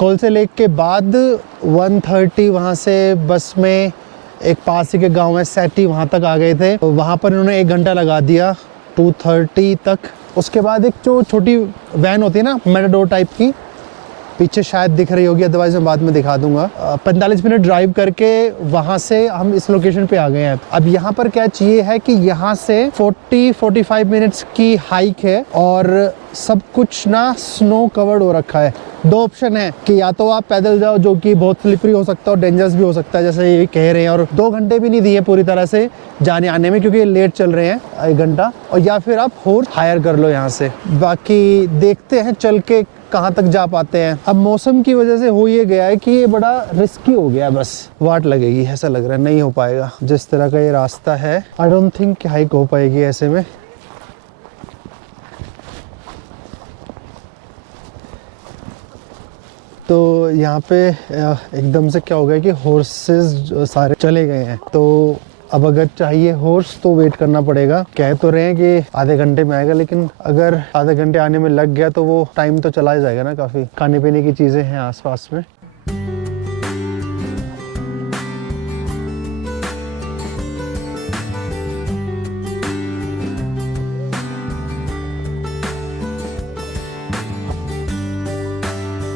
Kolse lake के बाद 1:30 वहाँ से बस में एक पास ही के गांव है सैटी, वहाँ तक आ गए थे। वहाँ पर इन्होंने 1 घंटा लगा दिया 2:30 तक। उसके बाद एक जो छोटी वैन होती है ना मेटाडोर टाइप की, पीछे शायद दिख रही होगी, अदरवाइज मैं बाद में दिखा दूंगा। 45 मिनट ड्राइव करके वहाँ से हम इस लोकेशन पे आ गए हैं। अब यहाँ पर क्या चाहिए है कि यहाँ से 40-45 मिनट्स की हाइक है और सब कुछ ना स्नो कवर्ड हो रखा है। 2 ऑप्शन है कि या तो आप पैदल जाओ, जो कि बहुत स्लिपरी हो सकता है और डेंजरस भी हो सकता है जैसे ये कह रहे हैं, और 2 घंटे भी नहीं दिए पूरी तरह से जाने आने में क्योंकि ये लेट चल रहे हैं 1 घंटा। और या फिर आप हॉर्स हायर कर लो यहाँ से। बाकी देखते हैं चल के कहाँ तक जा पाते हैं। अब मौसम की वजह से हो ये गया है कि ये बड़ा रिस्की हो गया, बस वाट लगेगी ऐसा लग रहा है, नहीं हो पाएगा। जिस तरह का ये रास्ता है आई डोंट थिंक कि हाइक हो पाएगी ऐसे में। तो यहाँ पे एकदम से क्या हो गया कि हॉर्सेस सारे चले गए हैं, तो अब अगर चाहिए हॉर्स तो वेट करना पड़ेगा। कह तो रहे हैं कि आधे घंटे में आएगा, लेकिन अगर आधे घंटे आने में लग गया तो वो टाइम तो चला ही जाएगा ना। काफ़ी खाने पीने की चीज़ें हैं आसपास में।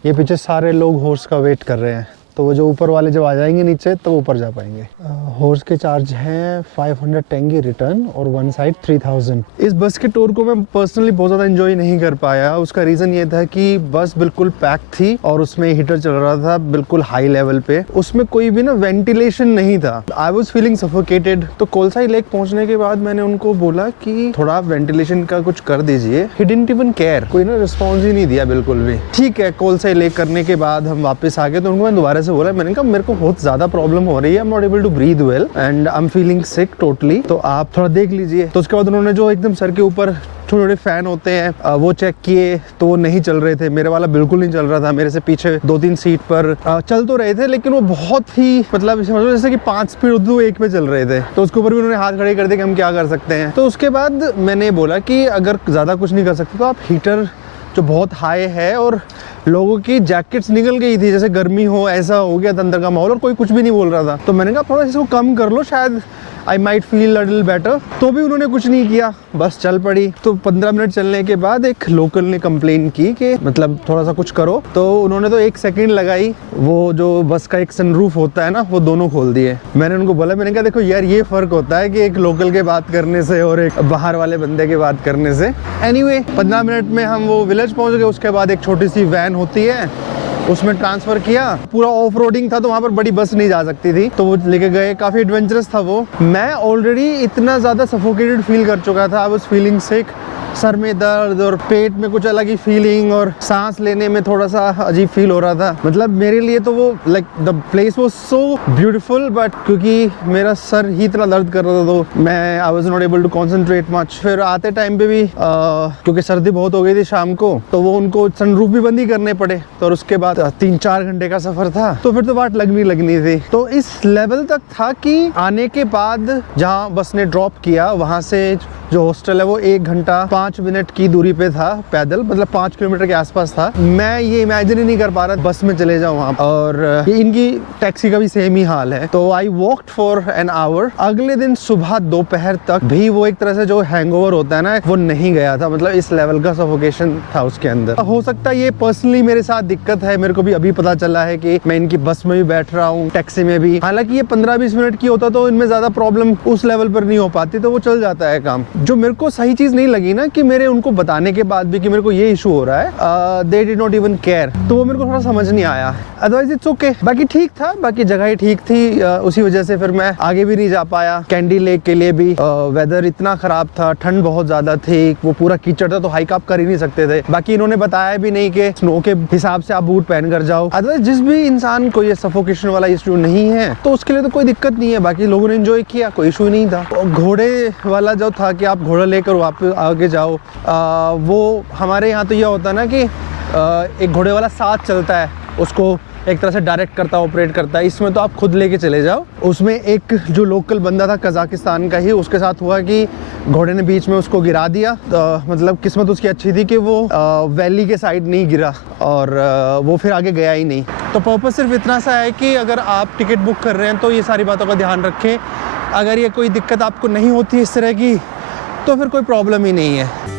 ये पीछे सारे लोग हॉर्स का वेट कर रहे हैं, तो वो जो ऊपर वाले जब आ जाएंगे नीचे तो ऊपर जा पाएंगे। हॉर्स के चार्ज हैं 500 टेंगी रिटर्न और 1 साइड 3000। इस बस के टूर को मैं पर्सनली बहुत ज़्यादा एंजॉय नहीं कर पाया। उसका रीज़न ये था कि बस बिल्कुल पैक थी और उसमें हीटर चल रहा था बिल्कुल हाई लेवल पे। उसमें कोई भी ना वेंटिलेशन नहीं था। I was feeling suffocated. तो कोलसाई लेक पहुंचने के बाद मैंने उनको बोला कि थोड़ा वेंटिलेशन का कुछ कर दीजिए। ही डिडंट इवन केयर, कोई ना रिस्पॉन्स ही नहीं दिया बिल्कुल भी। ठीक है, कोलसाई लेक करने के बाद हम वापस आ गए, तो उनको मैं दोबारा से बोला, मैंने कहा मेरे को बहुत ज्यादा प्रॉब्लम हो रही है, I am not able to breathe well and I am feeling sick totally, तो आप थोड़ा देख लीजिए। तो उसके बाद उन्होंने जो एकदम सर के ऊपर छोटे छोटे फैन होते हैं वो चेक किए, तो वो नहीं चल रहे थे। मेरे वाला बिल्कुल नहीं चल रहा था। मेरे से पीछे 2-3 सीट पर चल तो रहे थे, लेकिन वो बहुत ही मतलब जैसे कि 5 स्पीड उर्दू 1 पे चल रहे थे। तो उसके ऊपर भी उन्होंने हाथ खड़े कर दिए कि हम क्या कर सकते हैं। तो उसके बाद मैंने बोला कि अगर ज्यादा कुछ नहीं कर सकते तो आप हीटर जो बहुत हाई है, और लोगों की जैकेट्स निकल गई थी जैसे गर्मी हो, ऐसा हो गया था अंदर का माहौल, और कोई कुछ भी नहीं बोल रहा था। तो मैंने कहा थोड़ा इसको कम कर लो, शायद I might feel a little better. तो भी उन्होंने कुछ नहीं किया, बस चल पड़ी। तो 15 मिनट चलने के बाद एक लोकल ने कंप्लेन की कि मतलब थोड़ा सा कुछ करो। तो उन्होंने तो 1 सेकंड लगाई, वो जो बस का एक सनरूफ होता है ना, वो दोनों खोल दिए। मैंने उनको बोला, मैंने कहा देखो यार, ये फर्क होता है कि एक लोकल के बात करने से और एक बाहर वाले बंदे के बात करने से। एनीवे 15 मिनट में हम वो विलेज पहुंच गए। उसके बाद एक छोटी सी वैन होती है, उसमें ट्रांसफर किया। पूरा ऑफ रोडिंग था, तो वहाँ पर बड़ी बस नहीं जा सकती थी, तो वो लेके गए। काफी एडवेंचरस था वो। मैं ऑलरेडी इतना ज्यादा सफोकेटेड फील कर चुका था। I was feeling sick, sir में दर्द और पेट में कुछ अलग ही फीलिंग, और सांस लेने में थोड़ा सा अजीब फील हो रहा था। मतलब मेरे लिए तो वो like the place was so beautiful, but क्योंकि मेरा सर ही इतना दर्द कर रहा था तो मैं I was not able to concentrate much. फिर आते टाइम पे भी क्योंकि सर्दी बहुत हो गई थी शाम को, तो वो उनको सनरूफ भी बंद ही करने पड़े। तो उसके बाद 3-4 घंटे का सफर था, तो फिर तो बात लगनी थी। तो इस लेवल तक था कि आने के बाद जहाँ बस ने ड्रॉप किया, वहां से जो हॉस्टल है वो 1 घंटा 5 मिनट की दूरी पे था पैदल, मतलब 5 किलोमीटर के आसपास था। मैं ये इमेजिन ही नहीं कर पा रहा बस में चले जाऊँ वहाँ। और ये इनकी टैक्सी का भी सेम ही हाल है। तो I walked for an hour. अगले दिन सुबह दोपहर तक भी वो एक तरह से जो हैंगओवर होता है ना, वो नहीं गया था। मतलब इस लेवल का सफोकेशन था उसके अंदर। हो सकता है ये पर्सनली मेरे साथ दिक्कत है, मेरे को भी अभी पता चला है कि मैं इनकी बस में भी बैठ रहा हूँ, टैक्सी में भी। हालांकि ये 15-20 मिनट की होता तो इनमें ज्यादा प्रॉब्लम उस लेवल पर नहीं हो पाती, तो वो चल जाता है काम। जो मेरे को सही चीज नहीं लगी ना, कि मेरे उनको बताने के बाद भी कि मेरे को ये इशू हो रहा है, they did not even care, तो वो मेरे को थोड़ा समझ नहीं आया। अदरवाइज इट्स ओके, बाकी ठीक था, बाकी जगह ही ठीक थी। उसी वजह से फिर मैं आगे भी नहीं जा पाया। कैंडी लेक के लिए भी वेदर इतना खराब था, ठंड बहुत ज्यादा थी, वो पूरा कीचड़ था, तो हाइक आप कर ही नहीं सकते थे। बाकी इन्होंने बताया भी नहीं कि स्नो के हिसाब से आप बूट पहन कर जाओ। अदरवाइज जिस भी इंसान को ये सफोकेशन वाला इशू नहीं है, तो उसके लिए तो कोई दिक्कत नहीं है। बाकी लोगों ने एंजॉय किया, कोई इशू नहीं था। घोड़े वाला जो था कि आप घोड़ा लेकर वापस आगे जाओ, वो हमारे यहाँ तो यह होता है ना कि एक घोड़े वाला साथ चलता है, उसको एक तरह से डायरेक्ट करता है, ऑपरेट करता है। इसमें तो आप खुद लेके चले जाओ। उसमें एक जो लोकल बंदा था कजाकिस्तान का ही, उसके साथ हुआ कि घोड़े ने बीच में उसको गिरा दिया। तो मतलब किस्मत उसकी अच्छी थी कि वो वैली के साइड नहीं गिरा और वो फिर आगे गया ही नहीं। तो पर्पस सिर्फ इतना सा है कि अगर आप टिकट बुक कर रहे हैं तो ये सारी बातों का ध्यान रखें। अगर ये कोई दिक्कत आपको नहीं होती इस तरह की तो फिर कोई प्रॉब्लम ही नहीं है।